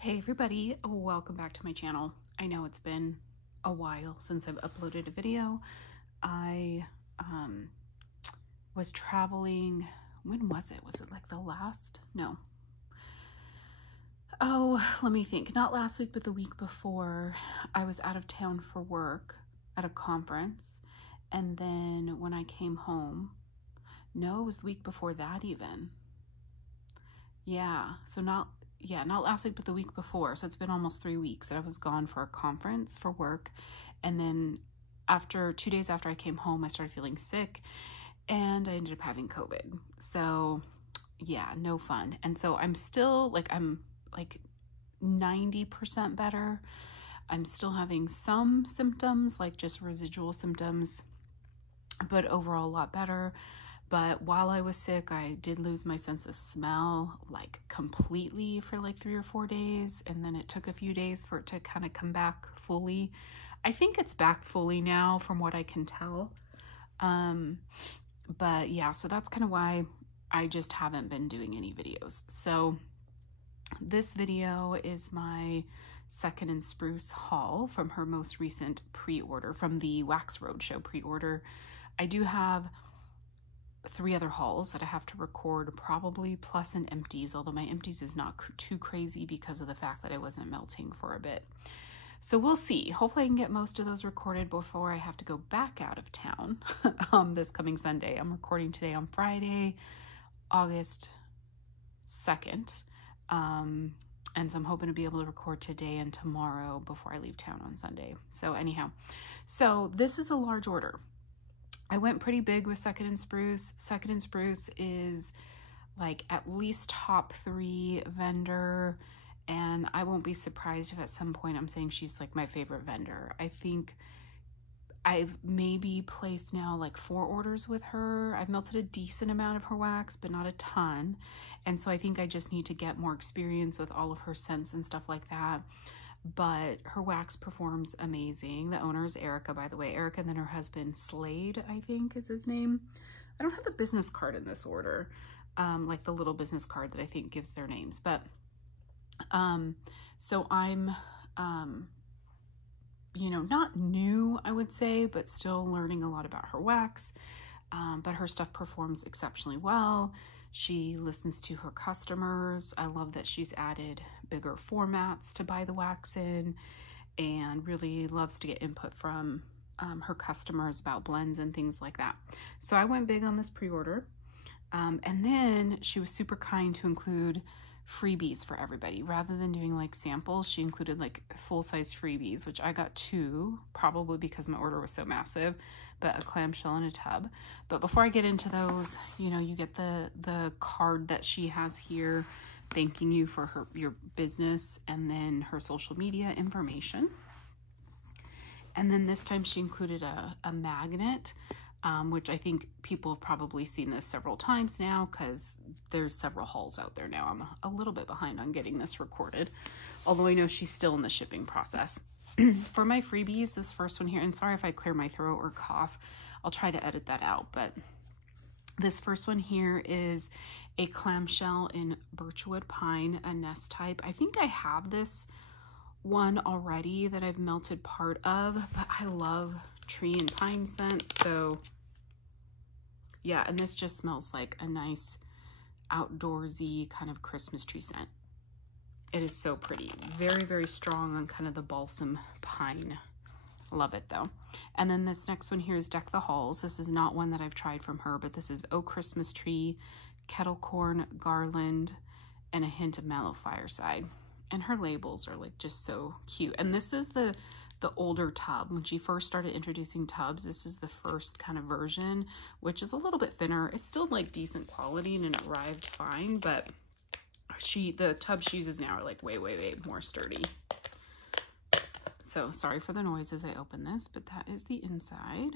Hey everybody, welcome back to my channel. I know it's been a while since I've uploaded a video. I was traveling, when was it? Was it like the last? No. Oh, let me think. Not last week, but the week before. I was out of town for work at a conference. And then when I came home, no, it was the week before that even. Yeah, so not last week, but the week before. So it's been almost 3 weeks that I was gone for a conference for work. And then after 2 days after I came home, I started feeling sick and I ended up having COVID. So yeah, no fun. And so I'm still I'm like 90% better. I'm still having some symptoms, like just residual symptoms, but overall a lot better. But while I was sick, I did lose my sense of smell like completely for like 3 or 4 days. And then it took a few days for it to kind of come back fully. I think it's back fully now from what I can tell. But yeah, so that's kind of why I just haven't been doing any videos. So this video is my Second and Spruce haul from her most recent pre-order from the Wax Roadshow pre-order. I do have 3 other hauls that I have to record probably, plus an empties, although my empties is not too crazy because of the fact that I wasn't melting for a bit. So we'll see. Hopefully I can get most of those recorded before I have to go back out of town this coming Sunday. I'm recording today on Friday, August 2nd. And so I'm hoping to be able to record today and tomorrow before I leave town on Sunday. So anyhow, so this is a large order. I went pretty big with Second and Spruce. Second and Spruce is like at least top 3 vendor, and I won't be surprised if at some point I'm saying she's like my favorite vendor. I think I've maybe placed now like 4 orders with her. I've melted a decent amount of her wax, but not a ton. And so I think I just need to get more experience with all of her scents and stuff like that. But her wax performs amazing. The owner is Erica, by the way. Erica, and then her husband Slade, I think is his name. I don't have a business card in this order, like the little business card that I think gives their names. But so I'm, you know, not new, I would say, but still learning a lot about her wax. But her stuff performs exceptionally well. She listens to her customers. I love that she's added bigger formats to buy the wax in, and really loves to get input from her customers about blends and things like that. So I went big on this pre-order. And then she was super kind to include freebies for everybody. Rather than doing like samples, she included like full-size freebies, which I got 2, probably because my order was so massive, but a clamshell and a tub. But before I get into those, you know, you get the card that she has here thanking you for your business, and then her social media information. And then this time she included a magnet, which I think people have probably seen this several times now because there's several hauls out there now. I'm a little bit behind on getting this recorded, although I know she's still in the shipping process. For my freebies, this first one here, and sorry if I clear my throat or cough, I'll try to edit that out, but this first one here is a clamshell in birchwood pine, a nest type. I think I have this one already that I've melted part of, but I love tree and pine scents. So yeah, and this just smells like a nice outdoorsy kind of Christmas tree scent. It is so pretty. Very, very strong on kind of the balsam pine. Love it though. And then this next one here is Deck the Halls. This is not one that I've tried from her, but this is Oh Christmas Tree, Kettle Corn, Garland, and a hint of Mellow Fireside. And her labels are like just so cute. And this is the older tub. When she first started introducing tubs, this is the first kind of version, which is a little bit thinner. It's still like decent quality and it arrived fine, but the tub she uses now are like way, way, way more sturdy. So sorry for the noise as I open this, but that is the inside.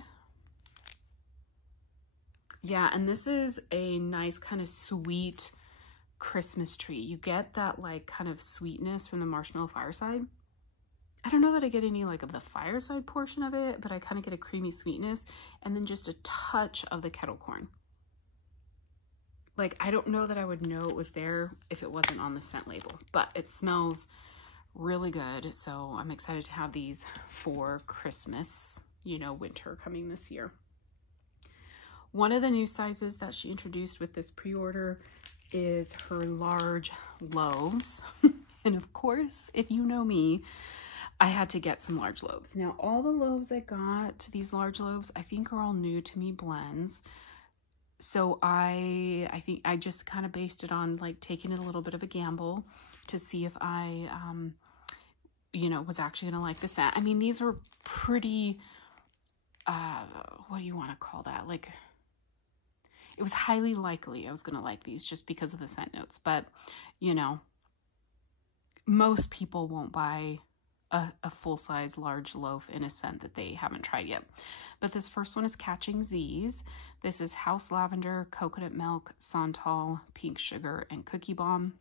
Yeah, and this is a nice kind of sweet Christmas tree. You get that like kind of sweetness from the marshmallow fireside. I don't know that I get any like of the fireside portion of it, but I kind of get a creamy sweetness and then just a touch of the kettle corn. Like, I don't know that I would know it was there if it wasn't on the scent label, but it smells really good. So I'm excited to have these for Christmas, you know, winter coming this year. One of the new sizes that she introduced with this pre-order is her large loaves. And of course, if you know me, I had to get some large loaves. Now, all the loaves I got, these large loaves, I think are all new to me blends. So I think I just kind of based it on like taking it a little bit of a gamble to see if I, you know, was actually going to like the scent. I mean, these are pretty, what do you want to call that? Like, it was highly likely I was going to like these just because of the scent notes. But, you know, most people won't buy a full-size large loaf in a scent that they haven't tried yet. But this first one is Catching Z's. This is House Lavender, Coconut Milk, Santal, Pink Sugar, and Cookie Bomb.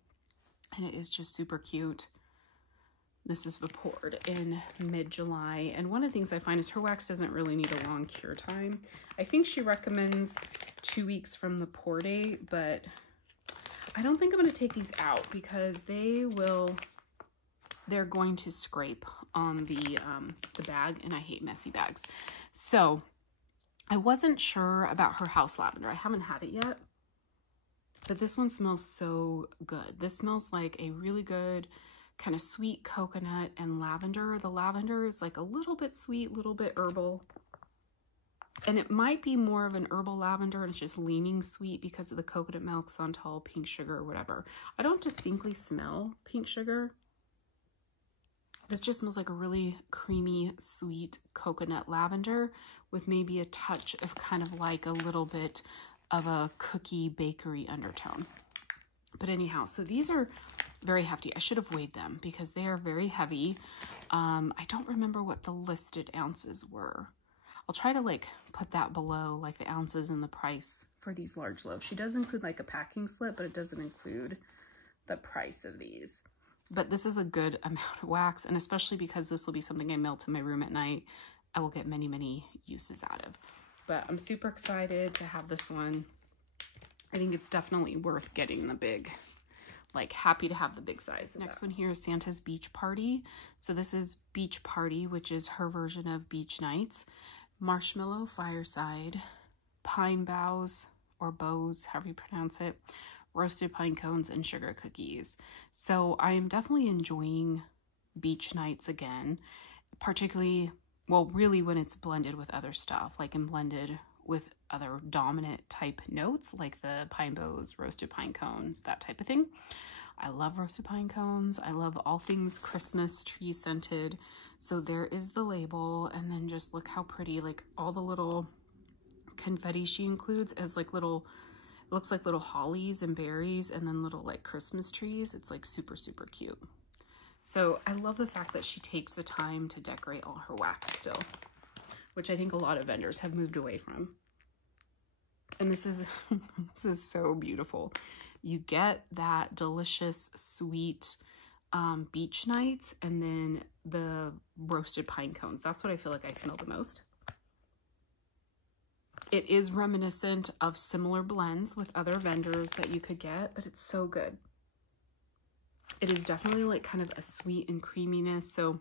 And it is just super cute. This is poured in mid-July. And one of the things I find is her wax doesn't really need a long cure time. I think she recommends 2 weeks from the pour date, but I don't think I'm going to take these out because they're going to scrape on the bag, and I hate messy bags. So I wasn't sure about her House Lavender. I haven't had it yet, but this one smells so good. This smells like a really good kind of sweet coconut and lavender. The lavender is like a little bit sweet, little bit herbal. And it might be more of an herbal lavender and it's just leaning sweet because of the coconut milk, Santal, pink sugar, or whatever. I don't distinctly smell pink sugar. This just smells like a really creamy, sweet coconut lavender with maybe a touch of kind of like a little bit of a cookie bakery undertone. But anyhow, so these are very hefty. I should have weighed them because they are very heavy. I don't remember what the listed ounces were. I'll try to like put that below, like the ounces and the price for these large loaves. She does include like a packing slip, but it doesn't include the price of these. But this is a good amount of wax, and especially because this will be something I mail to my room at night, I will get many, many uses out of. But I'm super excited to have this one. I think it's definitely worth getting the big, like happy to have the big size. Next one here is Santa's Beach Party. So this is Beach Party, which is her version of Beach Nights. Marshmallow Fireside, Pine Boughs, or Bows, however you pronounce it, roasted pine cones, and sugar cookies. So I am definitely enjoying Beach Nights again, particularly, well, really when it's blended with other stuff, like and blended with other dominant type notes, like the pine boughs, roasted pine cones, that type of thing. I love roasted pine cones. I love all things Christmas tree scented. So there is the label, and then just look how pretty, like all the little confetti she includes as like little, looks like little hollies and berries, and then little like Christmas trees. It's like super, super cute. So I love the fact that she takes the time to decorate all her wax still, which I think a lot of vendors have moved away from. And this is, this is so beautiful. You get that delicious, sweet Beach Nights, and then the roasted pine cones. That's what I feel like I smell the most. It is reminiscent of similar blends with other vendors that you could get, but it's so good. It is definitely like kind of a sweet and creaminess. So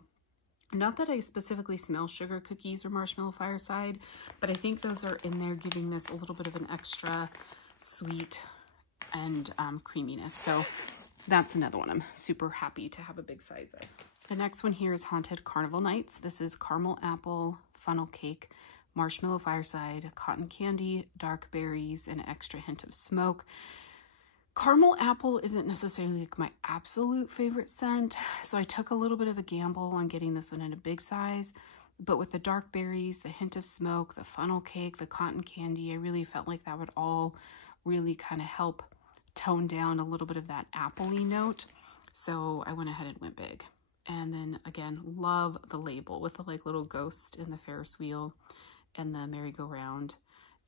not that I specifically smell sugar cookies or Marshmallow Fireside, but I think those are in there giving this a little bit of an extra sweet and creaminess. So that's another one I'm super happy to have a big size of. The next one here is Haunted Carnival Nights. This is caramel apple, funnel cake, Marshmallow Fireside, cotton candy, dark berries, and an extra hint of smoke. Caramel apple isn't necessarily like my absolute favorite scent, so I took a little bit of a gamble on getting this one in a big size. But with the dark berries, the hint of smoke, the funnel cake, the cotton candy, I really felt like that would all really kind of help tone down a little bit of that appley note. So I went ahead and went big. And then again, love the label with the like little ghost in the Ferris wheel and the merry-go-round.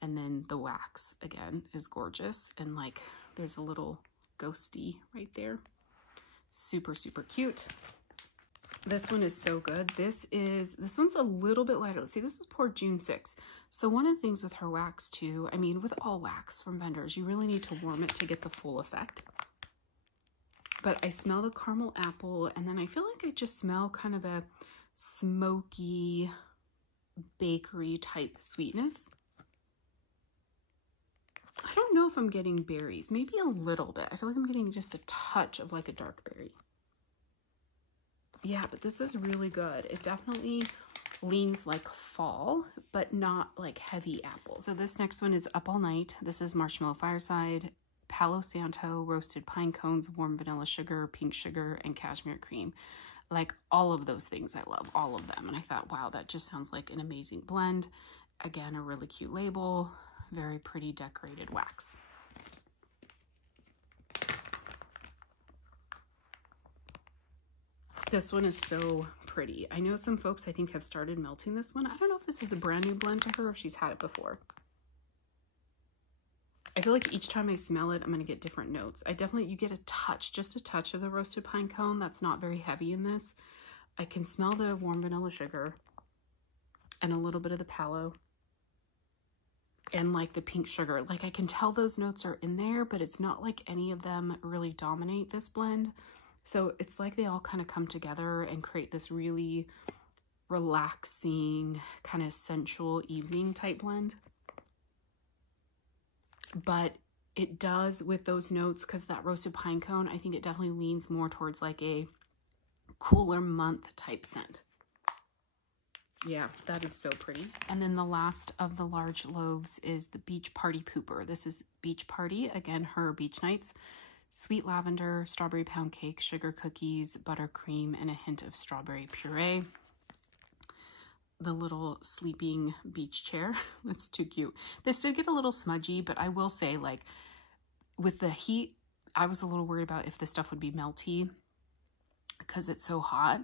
And then the wax again is gorgeous, and like there's a little ghosty right there. Super, super cute. This one is so good. This one's a little bit lighter. Let's see, this was poured June 6th. So one of the things with her wax too, I mean, with all wax from vendors, you really need to warm it to get the full effect. but I smell the caramel apple, and then I feel like I just smell kind of a smoky bakery type sweetness. I don't know if I'm getting berries, maybe a little bit. I feel like I'm getting just a touch of like a dark berry. Yeah, but this is really good. It definitely leans like fall, but not like heavy apple. So this next one is Up All Night. This is Marshmallow Fireside, Palo Santo, roasted pine cones, warm vanilla sugar, pink sugar, and cashmere cream. Like all of those things I love, all of them. And I thought, wow, that just sounds like an amazing blend. Again, a really cute label, very pretty decorated wax. This one is so pretty. I know some folks I think have started melting this one. I don't know if this is a brand new blend to her or if she's had it before. I feel like each time I smell it, I'm going to get different notes. You get a touch, just a touch of the roasted pine cone. That's not very heavy in this. I can smell the warm vanilla sugar and a little bit of the palo and like the pink sugar. Like I can tell those notes are in there, but it's not like any of them really dominate this blend. So it's like they all kind of come together and create this really relaxing, kind of sensual evening type blend. But it does with those notes, because that roasted pine cone, I think it definitely leans more towards like a cooler month type scent. Yeah, that is so pretty. And then the last of the large loaves is the Beach Party Pooper. This is Beach Party, again, her beach nights. Sweet lavender, strawberry pound cake, sugar cookies, buttercream, and a hint of strawberry puree. The little sleeping beach chair. That's too cute. This did get a little smudgy, but I will say, like, with the heat, I was a little worried about if the stuff would be melty because it's so hot.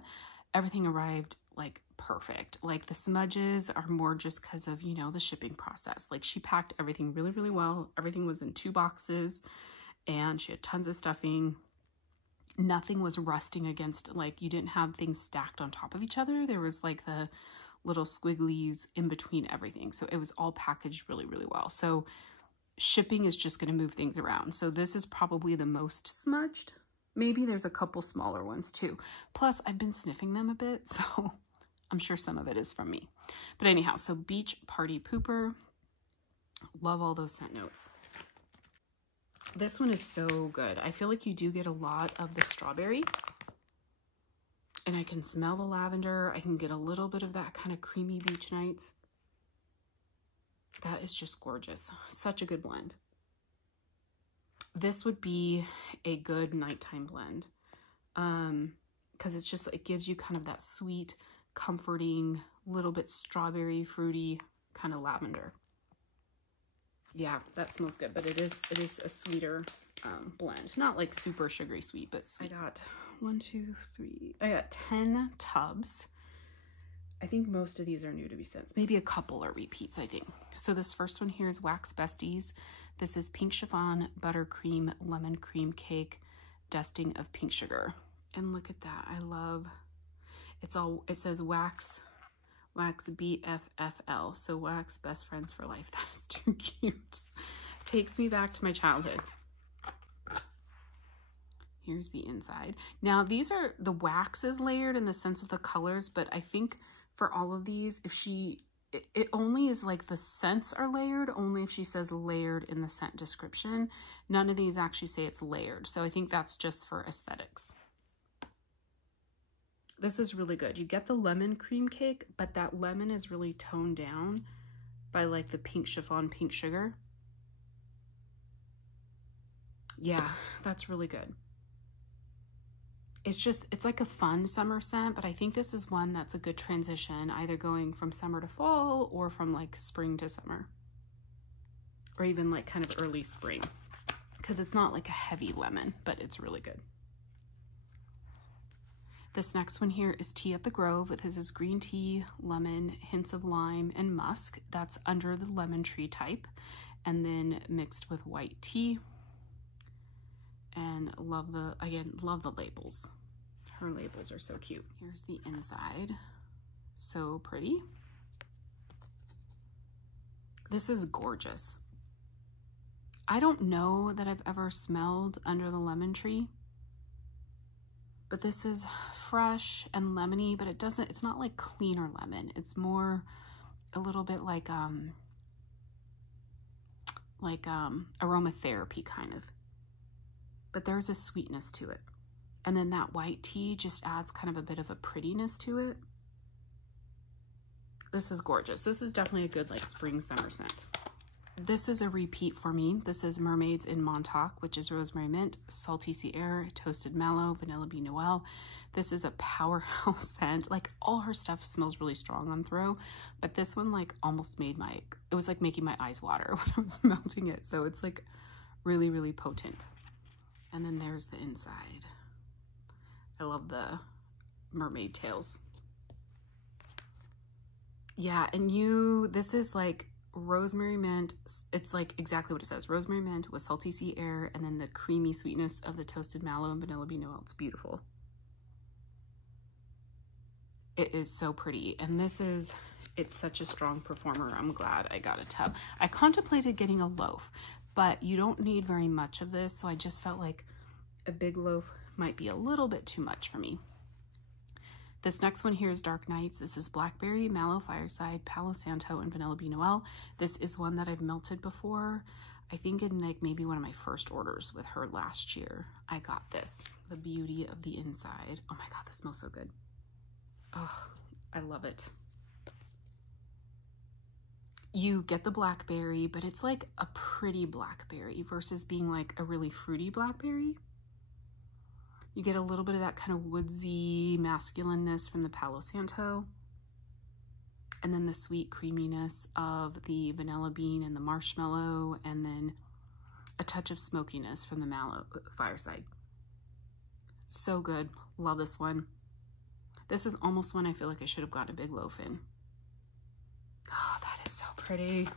Everything arrived, like, perfect. Like, the smudges are more just because of, you know, the shipping process. Like, she packed everything really, really well. Everything was in 2 boxes. And she had tons of stuffing. Nothing was rusting against, like, you didn't have things stacked on top of each other. There was like the little squigglies in between everything. So it was all packaged really, really well. So shipping is just going to move things around. So this is probably the most smudged. Maybe there's a couple smaller ones too. Plus I've been sniffing them a bit, so I'm sure some of it is from me. But anyhow, so Beach Party Pooper. Love all those scent notes. This one is so good. I feel like you do get a lot of the strawberry, and I can smell the lavender. I can get a little bit of that kind of creamy beach nights. That is just gorgeous. Such a good blend. This would be a good nighttime blend because it's just, it gives you kind of that sweet, comforting, little bit strawberry, fruity kind of lavender. Yeah, that smells good, but it is a sweeter blend. Not like super sugary sweet, but sweet. I got 1, 2, 3. I got 10 tubs. I think most of these are new to be scents. Maybe a couple are repeats, I think. So this first one here is Wax Besties. This is pink chiffon, buttercream, lemon cream cake, dusting of pink sugar. And look at that. I love, it says wax BFFL. So wax, best friends for life. That is too cute. Takes me back to my childhood. Here's the inside. Now these are, the wax is layered in the sense of the colors, but I think for all of these, if it only is like the scents are layered, only if she says layered in the scent description. None of these actually say it's layered. So I think that's just for aesthetics. This is really good. You get the lemon cream cake, but that lemon is really toned down by like the pink chiffon, pink sugar. Yeah, that's really good. It's like a fun summer scent, but I think this is one that's a good transition, either going from summer to fall or from like spring to summer, or even like kind of early spring, because it's not like a heavy lemon, but it's really good. This next one here is Tea at the Grove. This is green tea, lemon, hints of lime, and musk. That's under the lemon tree type, and then mixed with white tea. And love the labels. Her labels are so cute. Here's the inside. So pretty. This is gorgeous. I don't know that I've ever smelled under the lemon tree. But this is fresh and lemony, but it's not like cleaner lemon. It's more a little bit like aromatherapy kind of. But there's a sweetness to it. And then that white tea just adds kind of a bit of a prettiness to it. This is gorgeous. This is definitely a good like spring summer scent. This is a repeat for me. This is Mermaids in Montauk, which is rosemary mint, salty sea air, toasted mallow, vanilla bean noel. This is a powerhouse scent. Like all her stuff smells really strong on throw, but this one like almost made it was like making my eyes water when I was melting it. So it's like really, really potent. And then there's the inside. I love the mermaid tails. Yeah, and this is like rosemary mint. It's like exactly what it says. Rosemary mint with salty sea air and then the creamy sweetness of the toasted mallow and vanilla bean noel. It's beautiful. It is so pretty. And it's such a strong performer. I'm glad I got a tub. I contemplated getting a loaf, but you don't need very much of this. So I just felt like a big loaf might be a little bit too much for me. This next one here is Dark Nights. This is Blackberry, Mallow, Fireside, Palo Santo, and Vanilla Bean Noel. This is one that I've melted before. I think in like maybe one of my first orders with her last year, I got this. The beauty of the inside. Oh my God, this smells so good. Oh, I love it. You get the blackberry, but it's like a pretty blackberry versus being like a really fruity blackberry. You get a little bit of that kind of woodsy masculineness from the Palo Santo. And then the sweet creaminess of the vanilla bean and the marshmallow. And then a touch of smokiness from the mallow Fireside. So good. Love this one. This is almost one I feel like I should have gotten a big loaf in. Oh, that is so pretty.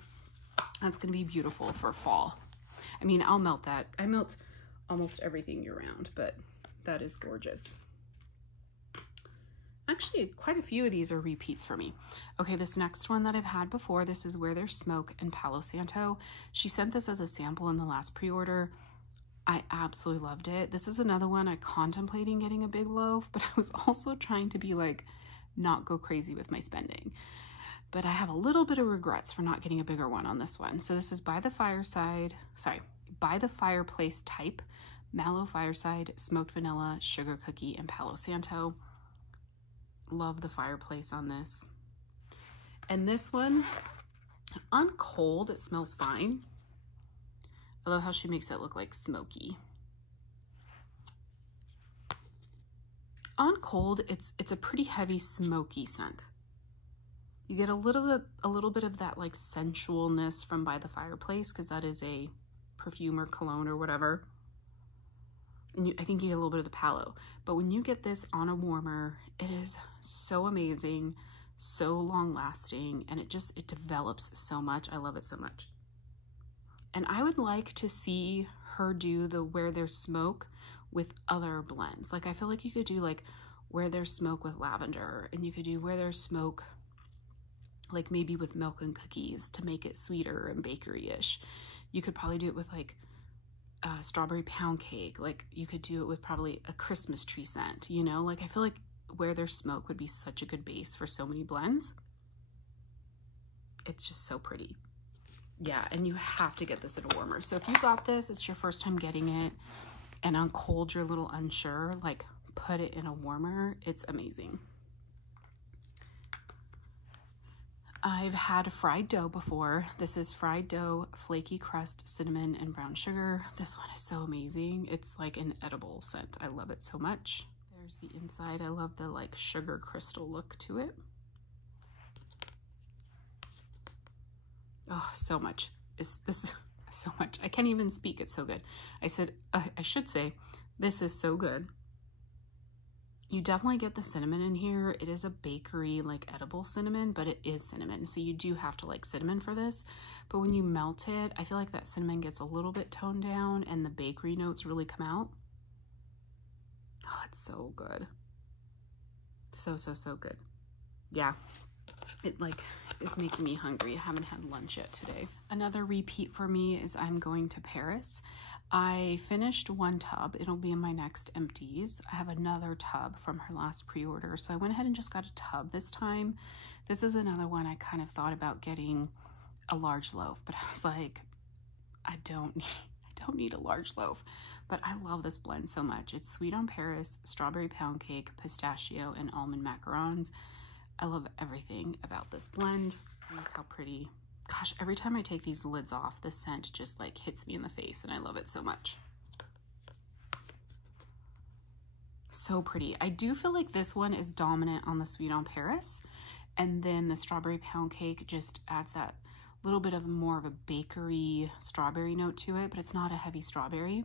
That's going to be beautiful for fall. I mean, I'll melt that. I melt almost everything year round, but that is gorgeous. Actually, quite a few of these are repeats for me. Okay, this next one that I've had before, this is Where There's Smoke and Palo Santo. She sent this as a sample in the last pre-order. I absolutely loved it. This is another one I contemplating getting a big loaf, but I was also trying to be like, not go crazy with my spending. But I have a little bit of regrets for not getting a bigger one on this one. So this is By the Fireplace type. Mallow Fireside, Smoked Vanilla, Sugar Cookie, and Palo Santo. Love the fireplace on this. And this one, on cold, it smells fine. I love how she makes it look like smoky. On cold, it's a pretty heavy smoky scent. You get a little bit of that like sensualness from By the Fireplace, because that is a perfume or cologne or whatever. And I think you get a little bit of the palo. But when you get this on a warmer, it is so amazing, so long lasting, and it develops so much. I love it so much. And I would like to see her do the Where There's Smoke with other blends. Like I feel like you could do like Where There's Smoke with lavender, and you could do Where There's Smoke like maybe with milk and cookies to make it sweeter and bakery-ish. You could probably do it with like strawberry pound cake. Like you could do it with probably a Christmas tree scent, you know? Like I feel like Where There's Smoke would be such a good base for so many blends. It's just so pretty. Yeah, and you have to get this in a warmer. So if you got this, it's your first time getting it, and on cold you're a little unsure, like put it in a warmer. It's amazing. I've had fried dough before. This is fried dough, flaky crust, cinnamon, and brown sugar. This one is so amazing. It's like an edible scent. I love it so much. There's the inside. I love the like sugar crystal look to it. Oh, so much. This so much. I can't even speak. It's so good. I should say, this is so good. You definitely get the cinnamon in here. It is a bakery, like edible cinnamon, but it is cinnamon. So you do have to like cinnamon for this. But when you melt it, I feel like that cinnamon gets a little bit toned down and the bakery notes really come out. Oh, it's so good. So, so, so good. Yeah, It like is making me hungry. I haven't had lunch yet today. Another repeat for me is I'm going to Paris. I finished one tub. It'll be in my next empties. I have another tub from her last pre-order. So I went ahead and just got a tub this time. This is another one I kind of thought about getting a large loaf, but I was like, I don't need a large loaf. But I love this blend so much. It's sweet on Paris, strawberry pound cake, pistachio, and almond macarons. I love everything about this blend. Look how pretty. Gosh, every time I take these lids off, the scent just like hits me in the face, and I love it so much. So pretty. I do feel like this one is dominant on the sweet on Paris, and then the strawberry pound cake just adds that little bit of more of a bakery strawberry note to it, but it's not a heavy strawberry.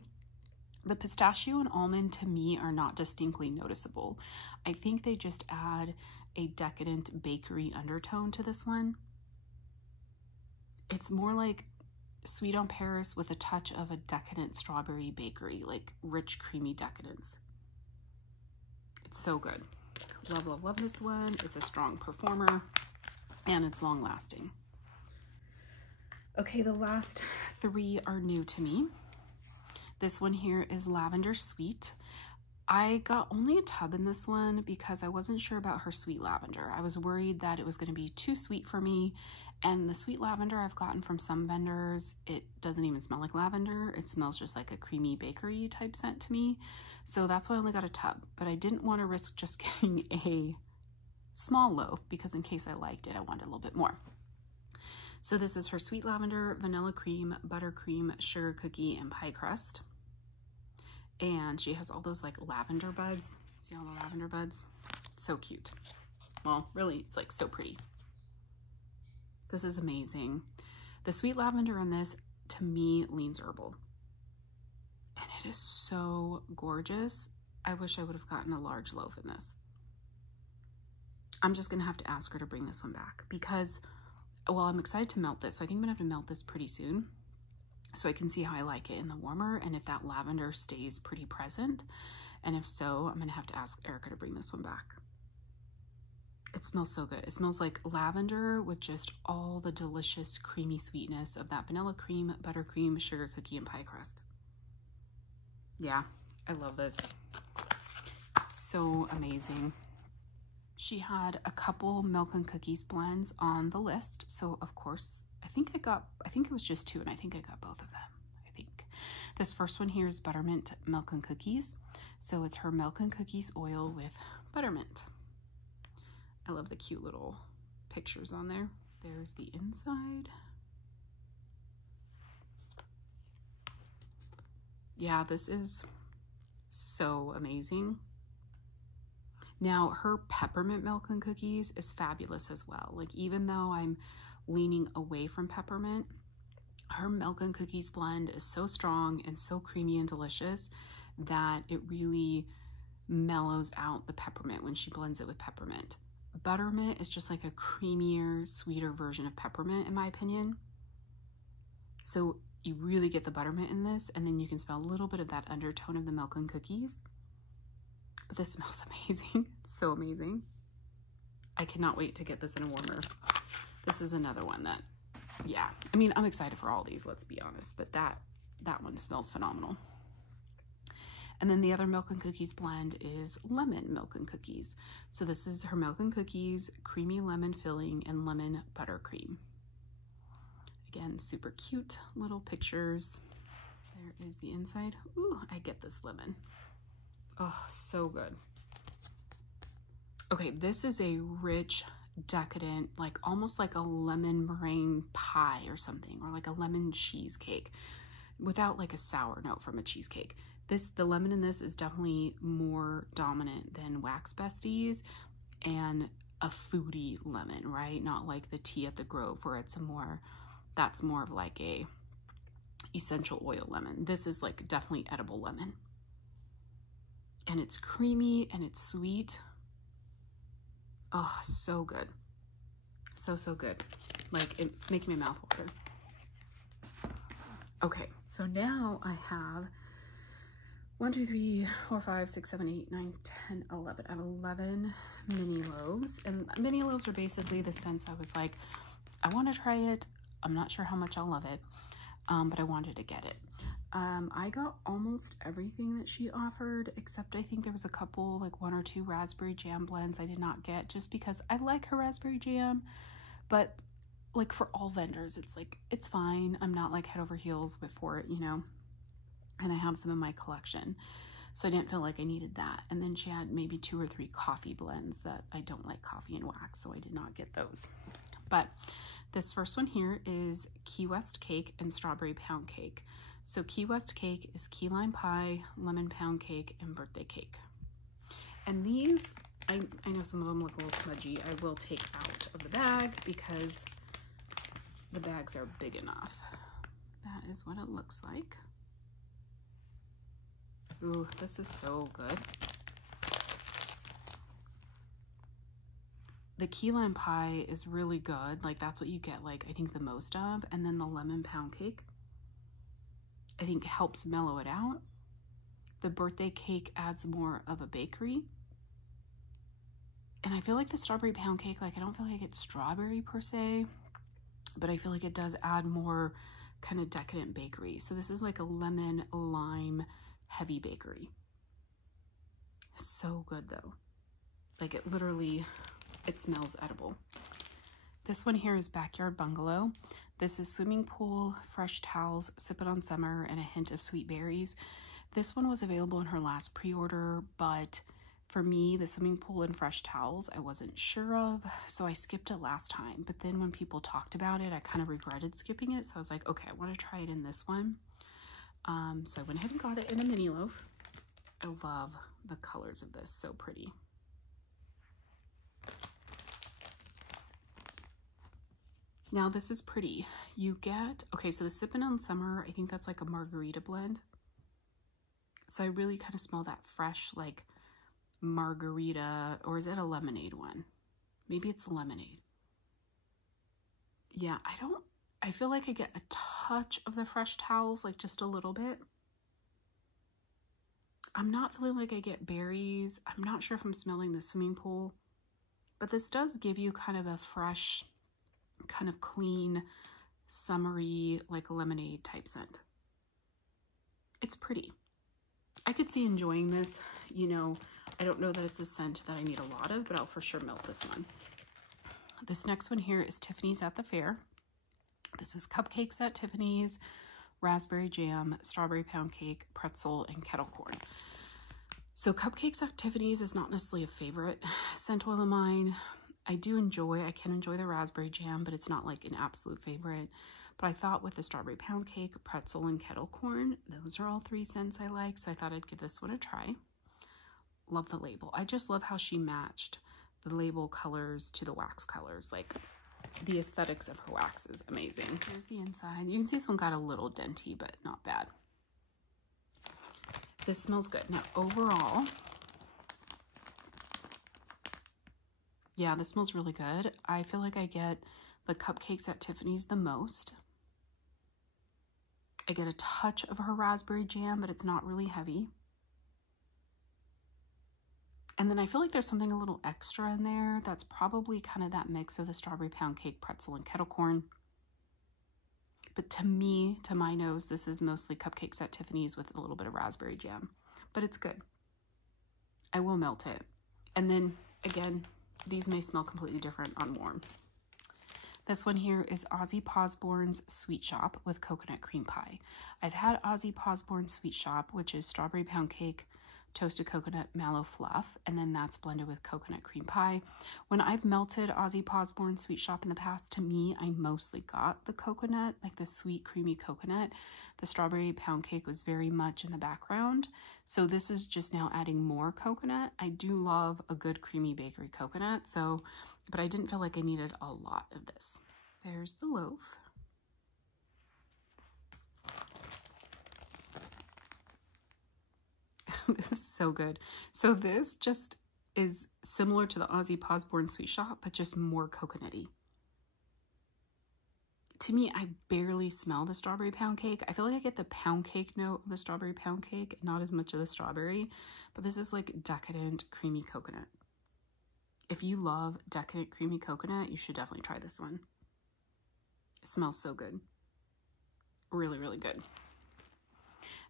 The pistachio and almond to me are not distinctly noticeable. I think they just add a decadent bakery undertone to this one. It's more like sweet on Paris with a touch of a decadent strawberry bakery, like rich, creamy decadence. It's so good. Love, love, love this one. It's a strong performer and it's long lasting. Okay, the last three are new to me. This one here is Lavender Sweet. I got only a tub in this one because I wasn't sure about her sweet lavender. I was worried that it was going to be too sweet for me, and the sweet lavender I've gotten from some vendors, it doesn't even smell like lavender. It smells just like a creamy bakery type scent to me. So that's why I only got a tub, but I didn't want to risk just getting a small loaf because in case I liked it, I wanted a little bit more. So this is her sweet lavender, vanilla cream, buttercream, sugar cookie, and pie crust. And she has all those like lavender buds. See all the lavender buds? So cute. Well, really, it's like so pretty. This is amazing. The sweet lavender in this, to me, leans herbal. And it is so gorgeous. I wish I would have gotten a large loaf in this. I'm just gonna have to ask her to bring this one back because, well, I'm excited to melt this. So I think I'm gonna have to melt this pretty soon so I can see how I like it in the warmer and if that lavender stays pretty present. And if so, I'm gonna have to ask Erica to bring this one back. It smells so good. It smells like lavender with just all the delicious creamy sweetness of that vanilla cream, buttercream, sugar cookie, and pie crust. Yeah, I love this. So amazing. She had a couple milk and cookies blends on the list. So of course, I think it was just two and I think I got both of them. I think this first one here is Peppermint milk and cookies. So it's her milk and cookies oil with Peppermint. I love the cute little pictures on there. There's the inside. Yeah, this is so amazing. Now, her peppermint milk and cookies is fabulous as well. Like, even though I'm leaning away from peppermint, her milk and cookies blend is so strong and so creamy and delicious that it really mellows out the peppermint when she blends it with peppermint. Buttermint is just like a creamier, sweeter version of peppermint, in my opinion. So you really get the buttermint in this, and then you can smell a little bit of that undertone of the milk and cookies. But this smells amazing. It's so amazing. I cannot wait to get this in a warmer. This is another one that, yeah, I mean, I'm excited for all these, let's be honest, but that one smells phenomenal. And then the other milk and cookies blend is lemon milk and cookies. So this is her milk and cookies, creamy lemon filling, and lemon buttercream. Again, super cute little pictures. There is the inside. Ooh, I get this lemon. Oh, so good. Okay, this is a rich, decadent, like almost like a lemon meringue pie or something, or like a lemon cheesecake without like a sour note from a cheesecake. The lemon in this is definitely more dominant than Wax Besties and a foodie lemon, right? Not like the tea at the Grove where it's that's more of like a essential oil lemon. This is like definitely edible lemon. And it's creamy and it's sweet. Oh, so good. So, so good. Like, it's making my mouth water. Okay, so now I have 1, 2, 3, 4, 5, 6, 7, 8, 9, 10, 11. I have 11 mini loaves, and mini loaves are basically the sense I was like, I want to try it. I'm not sure how much I'll love it, but I wanted to get it. I got almost everything that she offered, except I think there was a couple, like 1 or 2 raspberry jam blends I did not get, just because I like her raspberry jam, but like for all vendors, it's like, it's fine. I'm not like head over heels for it, you know, and I have some in my collection, so I didn't feel like I needed that. And then she had maybe 2 or 3 coffee blends that I don't like coffee and wax, so I did not get those. But this first one here is Key West cake and strawberry pound cake. So Key West cake is key lime pie, lemon pound cake, and birthday cake. And these, I know some of them look a little smudgy. I will take out of the bag because the bags are big enough. That is what it looks like. Ooh, this is so good. The key lime pie is really good. Like, that's what you get, like, I think the most of. And then the lemon pound cake, I think, helps mellow it out. The birthday cake adds more of a bakery. And I feel like the strawberry pound cake, like, I don't feel like it's strawberry per se, but I feel like it does add more kind of decadent bakery. So this is like a lemon lime heavy bakery. So good though. Like, it literally, it smells edible. This one here is Backyard Bungalow. This is swimming pool, fresh towels, sip it on summer, and a hint of sweet berries. This one was available in her last pre-order, but for me, the swimming pool and fresh towels, I wasn't sure of, so I skipped it last time. But then when people talked about it, I kind of regretted skipping it, so I was like, okay, I want to try it in this one. So I went ahead and got it in a mini loaf. I love the colors of this, so pretty. Now this is pretty. You get, okay, so the Sippin' on Summer, I think that's like a margarita blend. So I really kind of smell that fresh, like, margarita, or is it a lemonade one? Maybe it's lemonade. Yeah, I feel like I get a touch of the fresh towels, like just a little bit. I'm not feeling like I get berries. I'm not sure if I'm smelling the swimming pool, but this does give you kind of a fresh, kind of clean, summery, like lemonade type scent. It's pretty. I could see enjoying this, you know. I don't know that it's a scent that I need a lot of, but I'll for sure melt this one. This next one here is Tiffany's at the Fair. This is cupcakes at Tiffany's, raspberry jam, strawberry pound cake, pretzel, and kettle corn. So cupcakes at Tiffany's is not necessarily a favorite scent oil of mine. I can enjoy the raspberry jam, but it's not like an absolute favorite. But I thought with the strawberry pound cake, pretzel, and kettle corn, those are all 3 scents I like, so I thought I'd give this one a try. Love the label. I just love how she matched the label colors to the wax colors. Like, the aesthetics of her wax is amazing. Here's the inside. You can see this one got a little denty, but not bad. This smells good. Now, overall, yeah, this smells really good. I feel like I get the cupcakes at Tiffany's the most. I get a touch of her raspberry jam, but it's not really heavy. And then I feel like there's something a little extra in there. That's probably kind of that mix of the strawberry pound cake, pretzel, and kettle corn. But to me, to my nose, this is mostly cupcakes at Tiffany's with a little bit of raspberry jam. But it's good. I will melt it. And then, again, these may smell completely different on warm. This one here is Aussie Posborn's Sweet Shop with coconut cream pie. I've had Aussie Posborn's Sweet Shop, which is strawberry pound cake, toasted coconut mallow fluff, and then that's blended with coconut cream pie. When I've melted Aussie Posborn Sweet Shop in the past, to me, I mostly got the coconut, like the sweet creamy coconut. The strawberry pound cake was very much in the background, so this is just now adding more coconut. I do love a good creamy bakery coconut, so, but I didn't feel like I needed a lot of this. There's the loaf. This is so good. So this just is similar to the Aussie Posborn Sweet Shop, but just more coconutty. To me, I barely smell the strawberry pound cake. I feel like I get the pound cake note of the strawberry pound cake, not as much of the strawberry, but this is like decadent creamy coconut. If you love decadent creamy coconut, you should definitely try this one. It smells so good. Really, really good.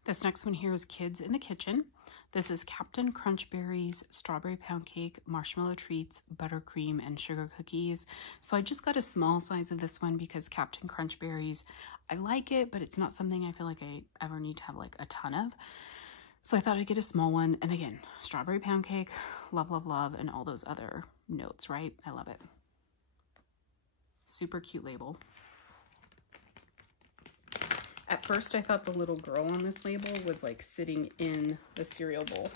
This next one here is Kids in the Kitchen. This is Captain Crunch Berries, Strawberry Pound Cake, Marshmallow Treats, Buttercream, and Sugar Cookies. So I just got a small size of this one because Captain Crunch Berries, I like it, but it's not something I feel like I ever need to have like a ton of. So I thought I'd get a small one. And again, strawberry pound cake, love, love, love, and all those other notes, right? I love it. Super cute label. At first, I thought the little girl on this label was like sitting in the cereal bowl.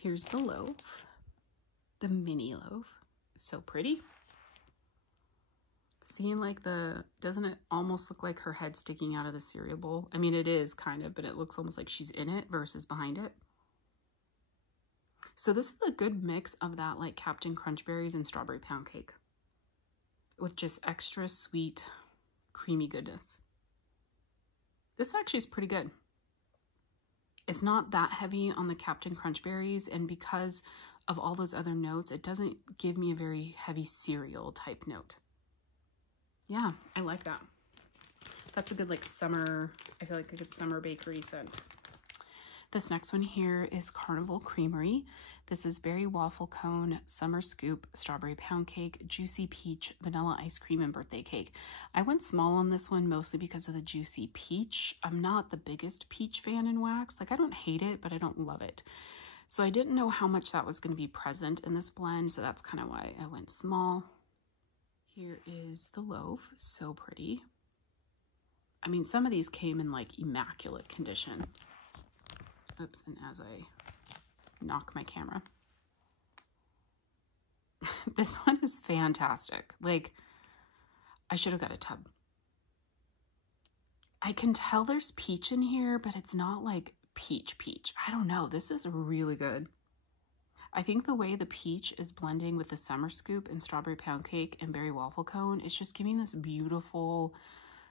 Here's the loaf, the mini loaf. So pretty. Seeing like doesn't it almost look like her head sticking out of the cereal bowl? I mean, it is kind of, but it looks almost like she's in it versus behind it. So this is a good mix of that like Captain Crunch Berries and strawberry pound cake, with just extra sweet, creamy goodness. This actually is pretty good. It's not that heavy on the Captain Crunch Berries, and because of all those other notes, it doesn't give me a very heavy cereal type note. Yeah, I like that. That's a good like summer, I feel like a good summer bakery scent. This next one here is Carnival Creamery. This is Berry Waffle Cone, Summer Scoop, Strawberry Pound Cake, Juicy Peach, Vanilla Ice Cream, and Birthday Cake. I went small on this one mostly because of the Juicy Peach. I'm not the biggest peach fan in wax. Like, I don't hate it, but I don't love it. So I didn't know how much that was going to be present in this blend, so that's kind of why I went small. Here is the loaf. So pretty. I mean, some of these came in like immaculate condition. Oops, and as I knock my camera. This one is fantastic. Like, I should have got a tub. I can tell there's peach in here, but it's not like peach. I don't know. This is really good. I think the way the peach is blending with the Summer Scoop and Strawberry Pound Cake and Berry Waffle Cone is just giving this beautiful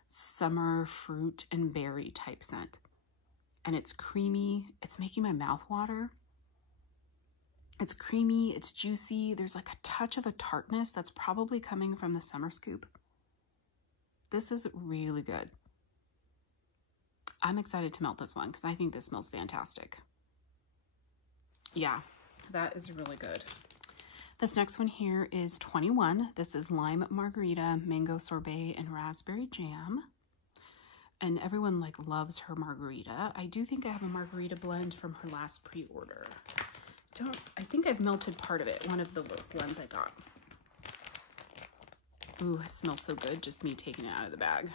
summer fruit and berry type scent. And it's creamy. It's making my mouth water. It's creamy. It's juicy. There's like a touch of a tartness that's probably coming from the Summer Scoop. This is really good. I'm excited to melt this one because I think this smells fantastic. Yeah, that is really good. This next one here is 21. This is Lime Margarita, Mango Sorbet, and Raspberry Jam. And everyone like loves her margarita. I do think I have a margarita blend from her last pre-order. I think I've melted part of it, one of the blends I got. Ooh, it smells so good, just me taking it out of the bag.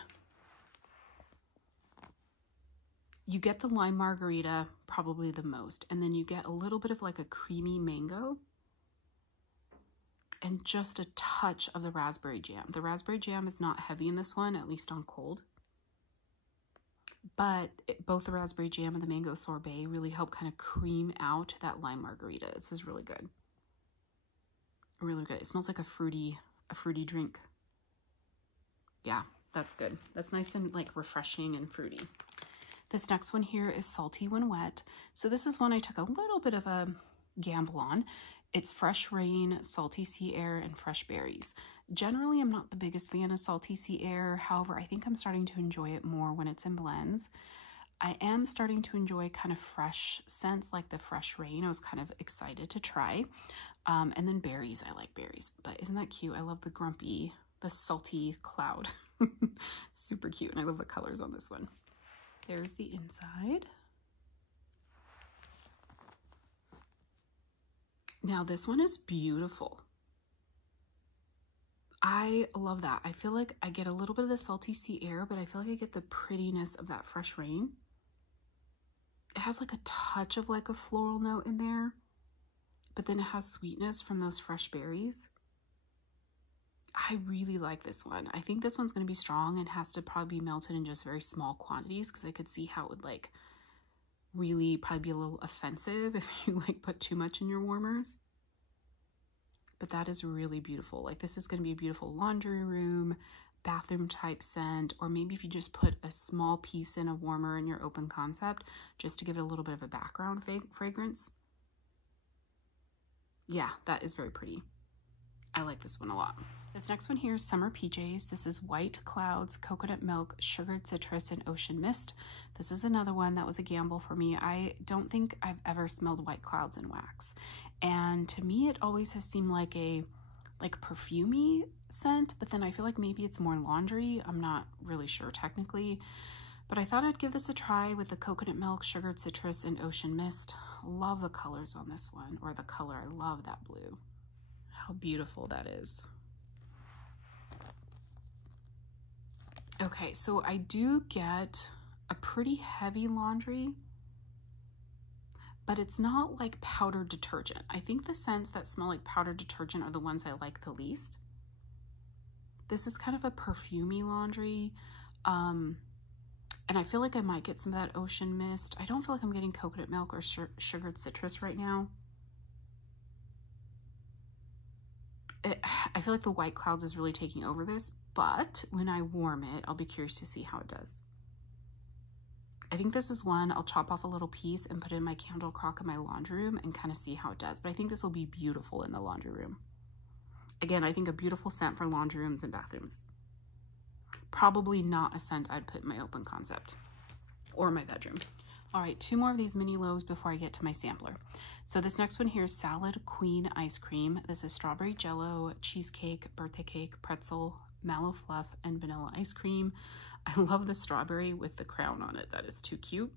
You get the lime margarita probably the most, and then you get a little bit of like a creamy mango and just a touch of the raspberry jam. The raspberry jam is not heavy in this one, at least on cold. But both the raspberry jam and the mango sorbet really help kind of cream out that lime margarita. This is really good. Really good. It smells like a fruity drink. Yeah, that's good. That's nice and like refreshing and fruity. This next one here is Salty When Wet. So this is one I took a little bit of a gamble on. It's Fresh Rain, Salty Sea Air, and Fresh Berries. Generally, I'm not the biggest fan of Salty Sea Air. However, I think I'm starting to enjoy it more when it's in blends. I am starting to enjoy kind of fresh scents like the Fresh Rain. I was kind of excited to try. And then berries, I like berries. But isn't that cute? I love the salty cloud. Super cute. And I love the colors on this one. There's the inside. Now this one is beautiful. I love that. I feel like I get a little bit of the salty sea air, but I feel like I get the prettiness of that Fresh Rain. It has like a touch of like a floral note in there, but then it has sweetness from those fresh berries. I really like this one. I think this one's going to be strong and has to probably be melted in just very small quantities because I could see how it would like really probably be a little offensive if you like put too much in your warmers. but that is really beautiful. Like this is going to be a beautiful laundry room, bathroom type scent, or maybe if you just put a small piece in a warmer in your open concept, just to give it a little bit of a background fragrance. Yeah, that is very pretty. I like this one a lot. This next one here is Summer PJs. This is White Clouds, Coconut Milk, Sugared Citrus, and Ocean Mist. This is another one that was a gamble for me. I don't think I've ever smelled White Clouds in wax. And to me, it always has seemed like a perfumey scent, but then I feel like maybe it's more laundry. I'm not really sure technically, but I thought I'd give this a try with the Coconut Milk, Sugared Citrus, and Ocean Mist. Love the colors on this one, or the color. I love that blue. How beautiful that is. Okay, so I do get a pretty heavy laundry, but it's not like powdered detergent. I think the scents that smell like powdered detergent are the ones I like the least. This is kind of a perfumey laundry, and I feel like I might get some of that Ocean Mist. I don't feel like I'm getting Coconut Milk or Sugared Citrus right now. I feel like the White Clouds is really taking over this, but when I warm it, I'll be curious to see how it does. I think this is one I'll chop off a little piece and put it in my candle crock in my laundry room and kind of see how it does. But I think this will be beautiful in the laundry room. Again, I think a beautiful scent for laundry rooms and bathrooms. Probably not a scent I'd put in my open concept or my bedroom. All right, 2 more of these mini loaves before I get to my sampler. So this next one here is Salad Queen Ice Cream. This is strawberry jello, cheesecake, birthday cake, pretzel, mallow fluff, and vanilla ice cream. I love the strawberry with the crown on it. That is too cute.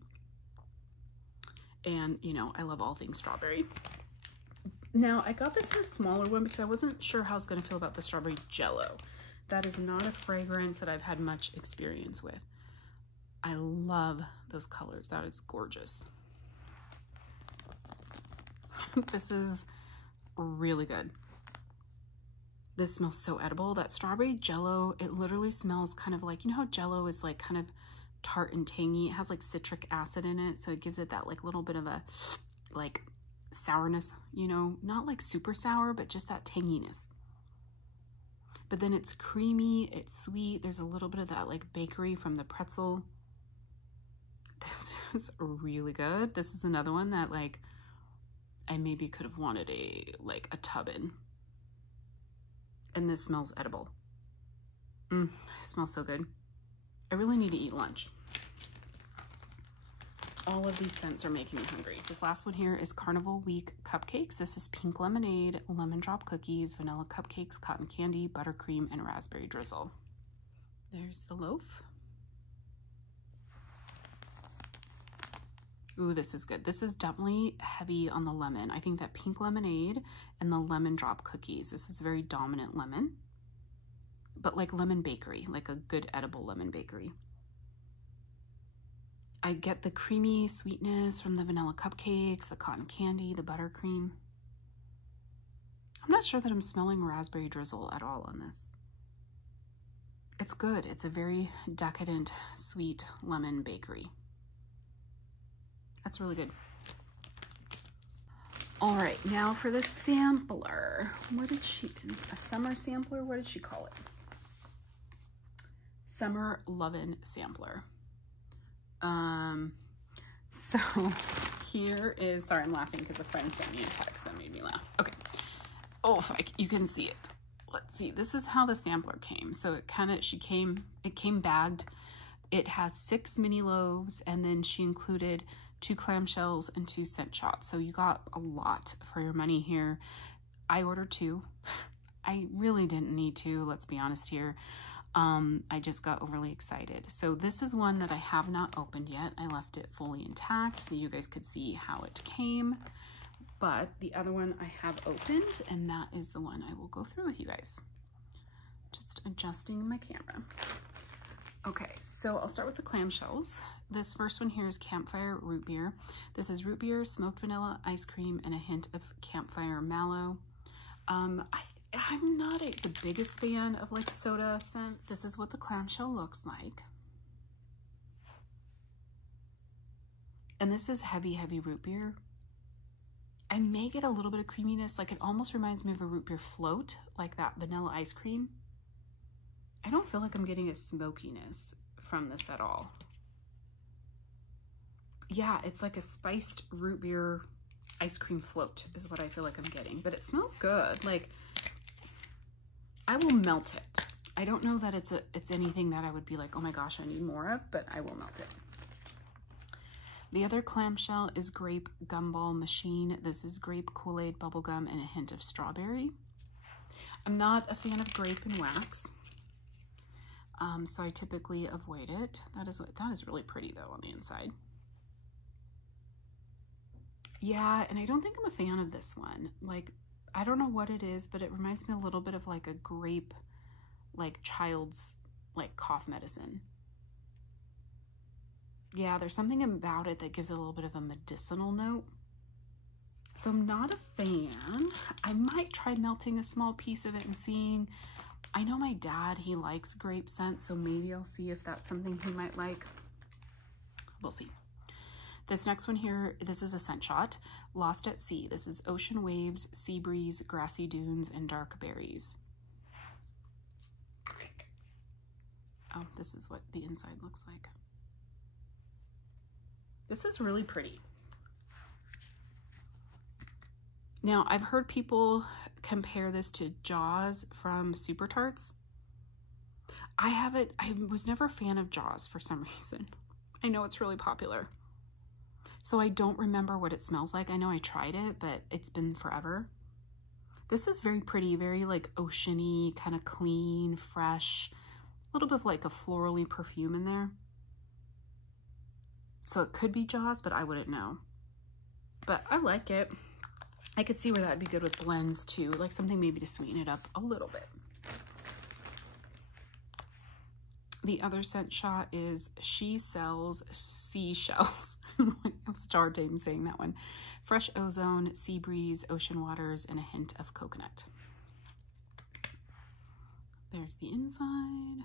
And, you know, I love all things strawberry. Now, I got this in a smaller one because I wasn't sure how I was going to feel about the strawberry jello. That is not a fragrance that I've had much experience with. I love those colors. That is gorgeous. This is really good. This smells so edible. That strawberry jello, it literally smells kind of like, you know how jello is like kind of tart and tangy? It has like citric acid in it, so it gives it that like little bit of a like sourness, you know, not like super sour, but just that tanginess. But then it's creamy, it's sweet. There's a little bit of that like bakery from the pretzel. This is really good. This is another one that like I maybe could have wanted a tub in. And this smells edible. It smells so good. I really need to eat lunch. All of these scents are making me hungry. This last one here is Carnival Week Cupcakes. This is pink lemonade, lemon drop cookies, vanilla cupcakes, cotton candy, buttercream, and raspberry drizzle. There's the loaf. Ooh, this is good. This is definitely heavy on the lemon. I think that pink lemonade and the lemon drop cookies. This is very dominant lemon, but like lemon bakery, like a good edible lemon bakery. I get the creamy sweetness from the vanilla cupcakes, the cotton candy, the buttercream. I'm not sure that I'm smelling raspberry drizzle at all on this. It's good. It's a very decadent, sweet lemon bakery. That's really good. All right, now for the sampler. What did she, a summer sampler? What did she call it? Summer Lovin' Sampler. So here is, sorry, I'm laughing because a friend sent me a text that made me laugh. Okay. Oh, you can see it. Let's see. This is how the sampler came. So it came bagged. It has 6 mini loaves, and then she included 2 clam shells and 2 scent shots. So you got a lot for your money here. I ordered 2. I really didn't need to, let's be honest here. I just got overly excited. So this is one that I have not opened yet. I left it fully intact so you guys could see how it came. But the other one I have opened, and that is the one I will go through with you guys. Just adjusting my camera. Okay, so I'll start with the clam shells. This first one here is Campfire Root Beer. This is root beer, smoked vanilla, ice cream, and a hint of campfire mallow. I'm not the biggest fan of like soda scents. This is what the clamshell looks like. And this is heavy, heavy root beer. I may get a little bit of creaminess. Like, it almost reminds me of a root beer float, like that vanilla ice cream. I don't feel like I'm getting a smokiness from this at all. Yeah, it's like a spiced root beer ice cream float is what I feel like I'm getting, but it smells good. Like, I will melt it. I don't know that it's anything that I would be like, oh my gosh, I need more of, but I will melt it. The other clamshell is Grape Gumball Machine. This is grape, Kool-Aid, bubblegum, and a hint of strawberry. I'm not a fan of grape and wax, so I typically avoid it. That is really pretty though on the inside. Yeah, and I don't think I'm a fan of this one. Like, I don't know what it is, but it reminds me a little bit of like a grape, like child's like cough medicine. Yeah, there's something about it that gives it a little bit of a medicinal note. So I'm not a fan. I might try melting a small piece of it and seeing. I know my dad, he likes grape scent, so maybe I'll see if that's something he might like. We'll see. This next one here, this is a scent shot. Lost at Sea. This is ocean waves, sea breeze, grassy dunes, and dark berries. Oh, this is what the inside looks like. This is really pretty. Now, I've heard people compare this to Jaws from Super Tarts. I was never a fan of Jaws for some reason. I know it's really popular. So I don't remember what it smells like. I know I tried it, but it's been forever. This is very pretty, very like oceany, kind of clean, fresh, a little bit of like a florally perfume in there. So it could be Jaws, but I wouldn't know. But I like it. I could see where that would be good with blends too, like something maybe to sweeten it up a little bit. The other scent shot is She Sells Seashells. I'm such a hard time saying that one. Fresh ozone, sea breeze, ocean waters, and a hint of coconut. There's the inside.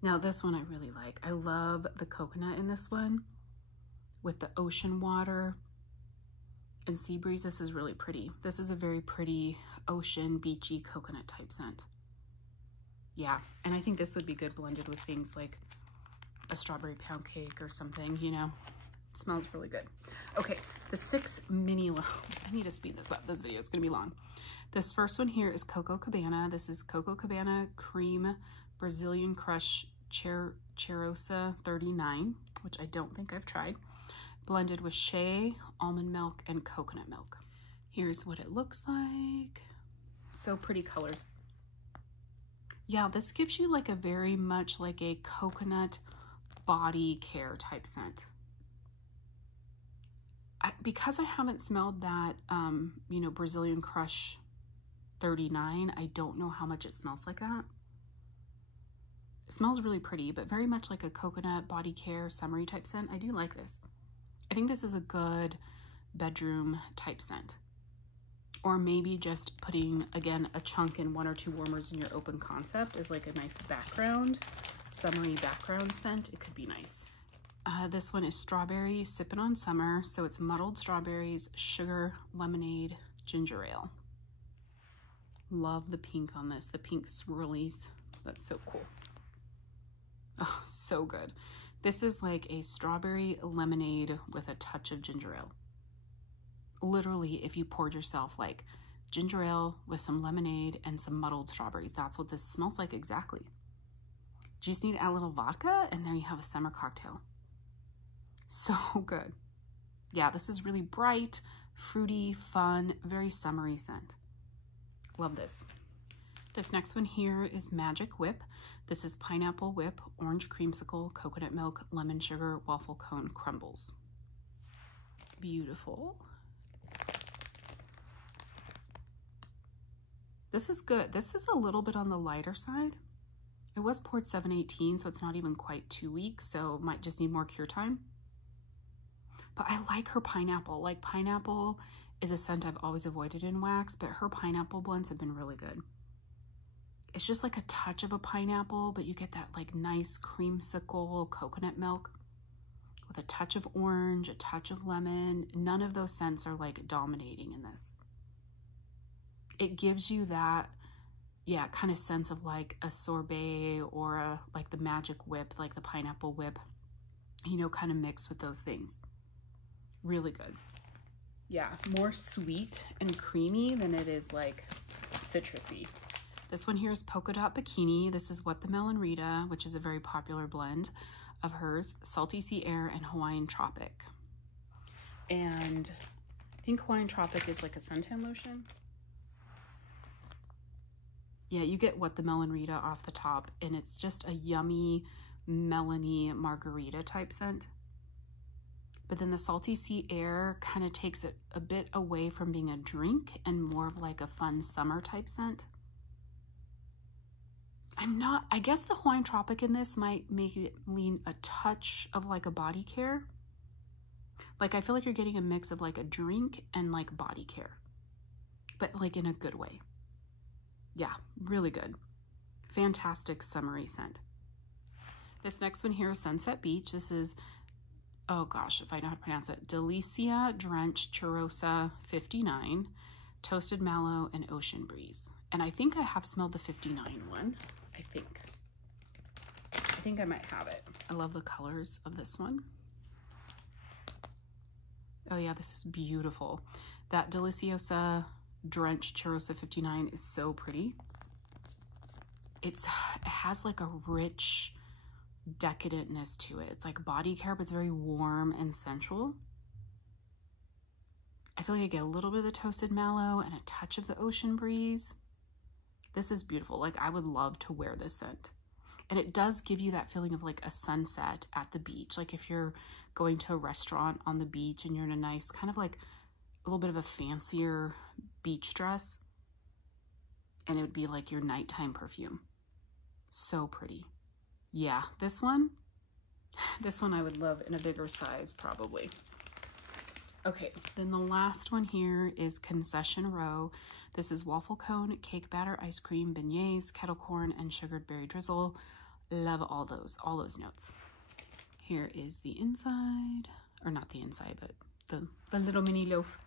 Now this one I really like. I love the coconut in this one with the ocean water and sea breeze. This is really pretty. This is a very pretty ocean, beachy, coconut type scent. Yeah, and I think this would be good blended with things like a strawberry pound cake or something, you know. It smells really good. Okay, the 6 mini loaves. I need to speed this up, this video, it's gonna be long. This first one here is Coco Cabana. This is Coco Cabana Cream Brazilian Crush Cheirosa 39, which I don't think I've tried. Blended with shea, almond milk, and coconut milk. Here's what it looks like. So pretty colors. Yeah, this gives you like a very much like a coconut body care type scent. Because I haven't smelled that, you know, Brazilian Crush 39, I don't know how much it smells like that. It smells really pretty, but very much like a coconut body care summery type scent. I do like this. I think this is a good bedroom type scent. Or maybe just putting, again, a chunk in 1 or 2 warmers in your open concept is like a nice background, summery background scent. It could be nice. This one is Strawberry Sippin' on Summer. So it's muddled strawberries, sugar, lemonade, ginger ale. Love the pink on this, the pink swirlies. That's so cool. Oh, so good. This is like a strawberry lemonade with a touch of ginger ale. Literally, if you poured yourself like ginger ale with some lemonade and some muddled strawberries, that's what this smells like exactly. You just need to add a little vodka and there you have a summer cocktail. So good. Yeah, this is really bright, fruity, fun, very summery scent. Love this. This next one here is Magic Whip. This is Pineapple Whip, Orange Creamsicle, Coconut Milk, Lemon Sugar, Waffle Cone Crumbles. Beautiful. This is good. This is a little bit on the lighter side. It was poured 7/18, so it's not even quite 2 weeks, so might just need more cure time. But I like her pineapple. Like, pineapple is a scent I've always avoided in wax, but her pineapple blends have been really good. It's just like a touch of a pineapple, but you get that like nice creamsicle coconut milk with a touch of orange, a touch of lemon. None of those scents are like dominating in this. It gives you that, yeah, kind of sense of like a sorbet or a, like the magic whip, like the pineapple whip, you know, kind of mixed with those things. Really good. Yeah, more sweet and creamy than it is like citrusy. This one here is Polka Dot Bikini. This is What the Melon Rita, which is a very popular blend of hers. Salty Sea Air and Hawaiian Tropic. And I think Hawaiian Tropic is like a suntan lotion. Yeah, you get What the Melon Rita off the top, and it's just a yummy melony margarita type scent. But then the Salty Sea Air kind of takes it a bit away from being a drink and more of like a fun summer type scent. I guess the Hawaiian Tropic in this might make it lean a touch of like a body care. Like I feel like you're getting a mix of like a drink and like body care, but like in a good way. Yeah, really good. Fantastic summery scent. This next one here is Sunset Beach. This is, oh gosh, if I know how to pronounce it, Delicia Drench Cheirosa 59, Toasted Mallow, and Ocean Breeze. And I think I have smelled the 59 one. I think I might have it. I love the colors of this one. Oh yeah, this is beautiful. That Deliciosa Drenched Cheirosa 59 is so pretty. It has like a rich decadentness to it. It's like body care, but it's very warm and sensual. I feel like I get a little bit of the Toasted Mallow and a touch of the Ocean Breeze. This is beautiful. Like I would love to wear this scent. And it does give you that feeling of like a sunset at the beach. Like if you're going to a restaurant on the beach and you're in a nice kind of like a little bit of a fancier beach dress, and it would be like your nighttime perfume. So pretty. Yeah, this one I would love in a bigger size probably. Okay, then the last one here is Concession Row. This is waffle cone, cake batter, ice cream, beignets, kettle corn, and sugared berry drizzle. Love all those notes. Here is the inside, or not the inside, but the little mini loaf.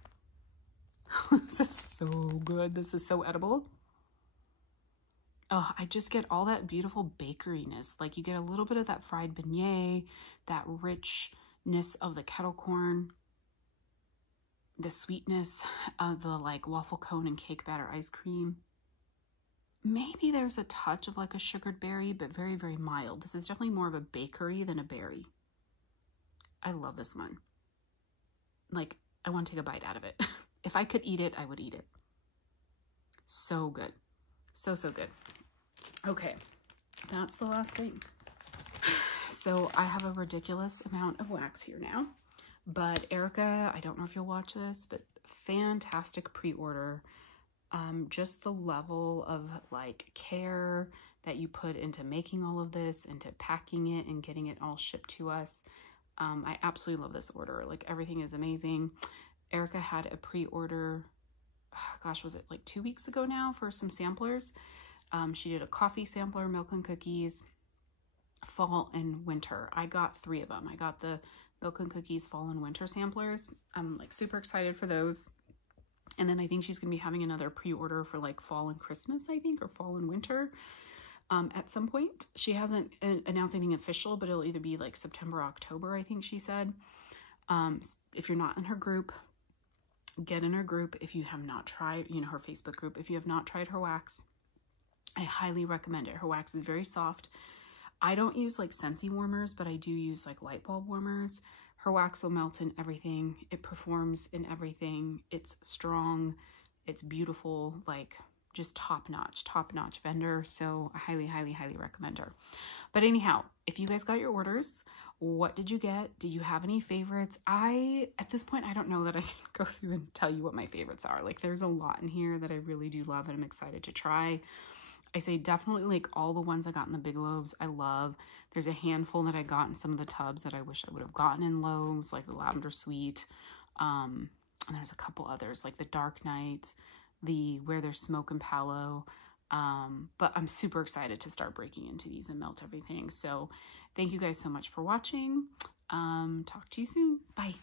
This is so good. This is so edible. Oh, I just get all that beautiful bakeryness. Like you get a little bit of that fried beignet, that richness of the kettle corn, the sweetness of the like waffle cone and cake batter ice cream. Maybe there's a touch of like a sugared berry, but very, very mild. This is definitely more of a bakery than a berry. I love this one. Like, I want to take a bite out of it. If I could eat it, I would eat it. So good. So, so good. Okay, that's the last thing. So I have a ridiculous amount of wax here now. But Erica, I don't know if you'll watch this, but fantastic pre-order. Just the level of like care that you put into making all of this, into packing it and getting it all shipped to us. I absolutely love this order. Like everything is amazing. Erica had a pre-order, gosh, was it like 2 weeks ago now for some samplers? She did a coffee sampler, milk and cookies, fall and winter. I got 3 of them. I got the milk and cookies fall and winter samplers. I'm like super excited for those. And then I think she's going to be having another pre-order for like fall and Christmas, I think, or fall and winter at some point. She hasn't announced anything official, but it'll either be like September, October, I think she said. If you're not in her group, get in her group. If you have not tried, you know, her Facebook group, if you have not tried her wax, I highly recommend it. Her wax is very soft. I don't use like Scentsy warmers, but I do use like light bulb warmers. Her wax will melt in everything. It performs in everything. It's strong. It's beautiful, like just top notch vendor. So I highly, highly, highly recommend her. But anyhow, if you guys got your orders, what did you get? Do you have any favorites? At this point, I don't know that I can go through and tell you what my favorites are. Like there's a lot in here that I really do love and I'm excited to try. I say definitely like all the ones I got in the big loaves, I love. There's a handful that I got in some of the tubs that I wish I would have gotten in loaves, like the Lavender Sweet. And there's a couple others, like the Dark Nights, the Where There's Smoke and Palo. But I'm super excited to start breaking into these and melt everything. So thank you guys so much for watching. Talk to you soon. Bye.